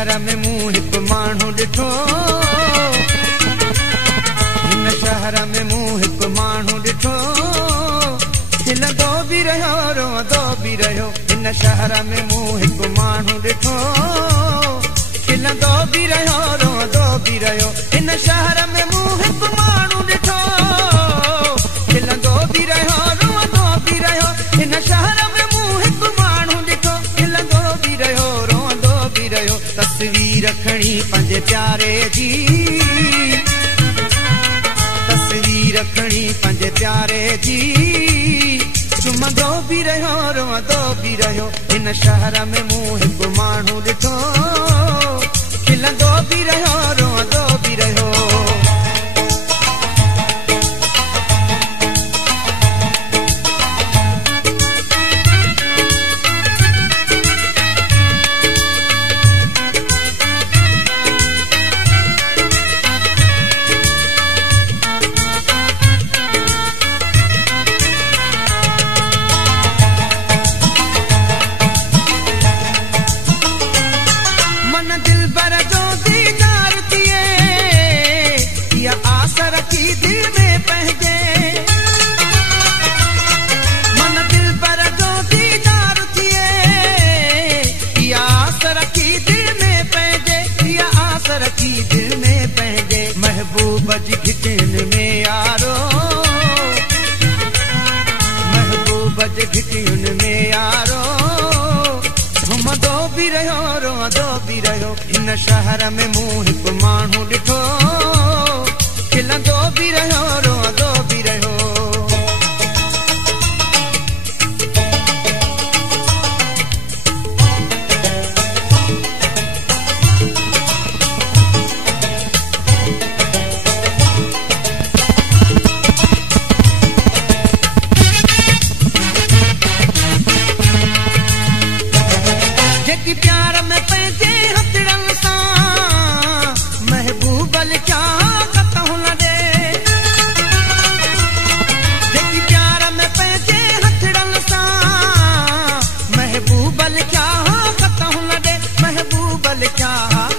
शहर में मूं हिकु माण्हू ॾिठो, हिन शहर में मूं हिकु माण्हू ॾिठो, खिलंदो बि रहियो रोअंदो बि रहियो। हिन शहर में मूं हिकु माण्हू ॾिठो, खिलंदो बि रहियो रोअंदो बि रहियो। हिन शहर में मूं हिकु माण्हू ॾिठो, खिलंदो बि रहियो रोअंदो बि रहियो। हिन शहर में मूं हिकु माण्हू ॾिठो, खिलंदो बि रहियो रोअंदो बि रहियो। तस्वीर खणी पंहिंजे प्यारे जी, तस्वीर खणी पंहिंजे प्यारे जी, सुम्हंदो बि रहियो रोअंदो बि रहियो। हिन शहर में मूं हिकु माण्हू ॾिठो, खिलंदो बि रहियो रोअंदो बि रहियो। घिटिन में यारो, महबूब जे घिटिन में यारो, घुमंदो बि रहियो रोअंदो बि रहियो। हिन शहर में मूं हिकु माण्हू ॾिठो, खिलंदो बि रहियो रोअंदो बि रहियो। प्यार में पंहिंजे हथड़नि सां महबूब लिखिया ख़त हुन ॾे, जेकी प्यार में पंहिंजे हथड़नि सां महबूब लिखिया ख़त हुन ॾे, महबूब लिखिया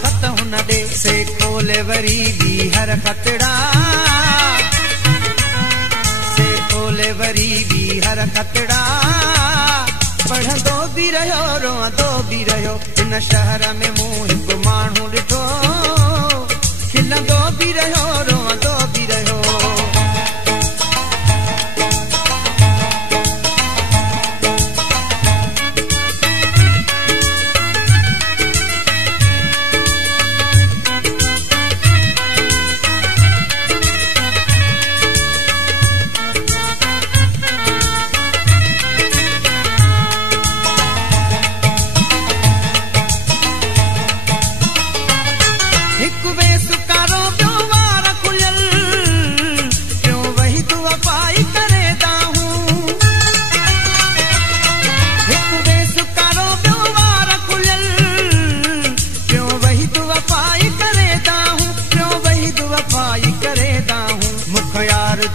ख़त हुन ॾे। से खोले वरी ॿीहर खतड़ा, से खोले वरी ॿीहर खतड़ा, पढ़ंदो बि रहियो रोअंदो बि रहियो। हिन शहर में मूं हिकु माण्हू ॾिठो, खिलंदो बि रहियो रोअंदो बि रहियो।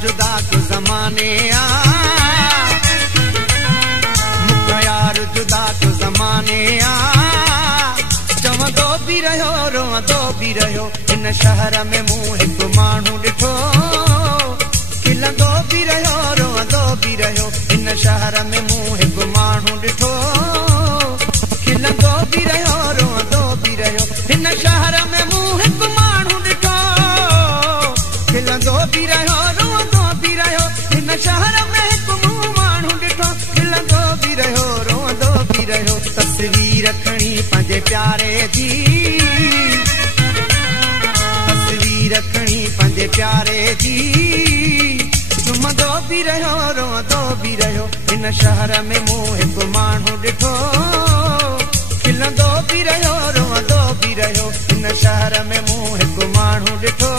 जुदा तो ज़माने आ, मुख यार जुदा तो ज़माने आ, चवंदो बि रहियो रोअंदो बि रहियो। हिन शहर में मूं हिकु माण्हू ॾिठो, खिलंदो बि रहियो रोअंदो बि रहियो। हिन शहर में मूं हिकु माण्हू ॾिठो, खिलंदो बि रहियो रोअंदो बि रहियो। हिन शहर में मूं हिकु माण्हू ॾिठो, खिलंदो बि रहियो रोअंदो बि रहियो। हिन शहर में हिकु मूं माण्हू ॾिठो, खिलंदो बि रहियो रोअंदो बि रहियो। तस्वीर खणी पंहिंजे प्यारे जी, तस्वीर खणी पंहिंजे प्यारे जी, सुम्हंदो बि रहियो रोअंदो बि रहियो। हिन शहर में मूं हिकु माण्हू ॾिठो, खिलंदो बि रहियो रोअंदो बि रहियो। हिन शहर में मूं हिकु माण्हू ॾिठो,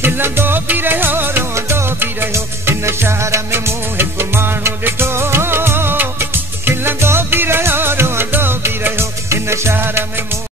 खिलंदो बि रहियो रोअंदो बि रहियो। हिन शहर में मूं हिकु माण्हू ॾिठो, खिलंदो बि रहियो रोअंदो बि रहियो। हिन शहर में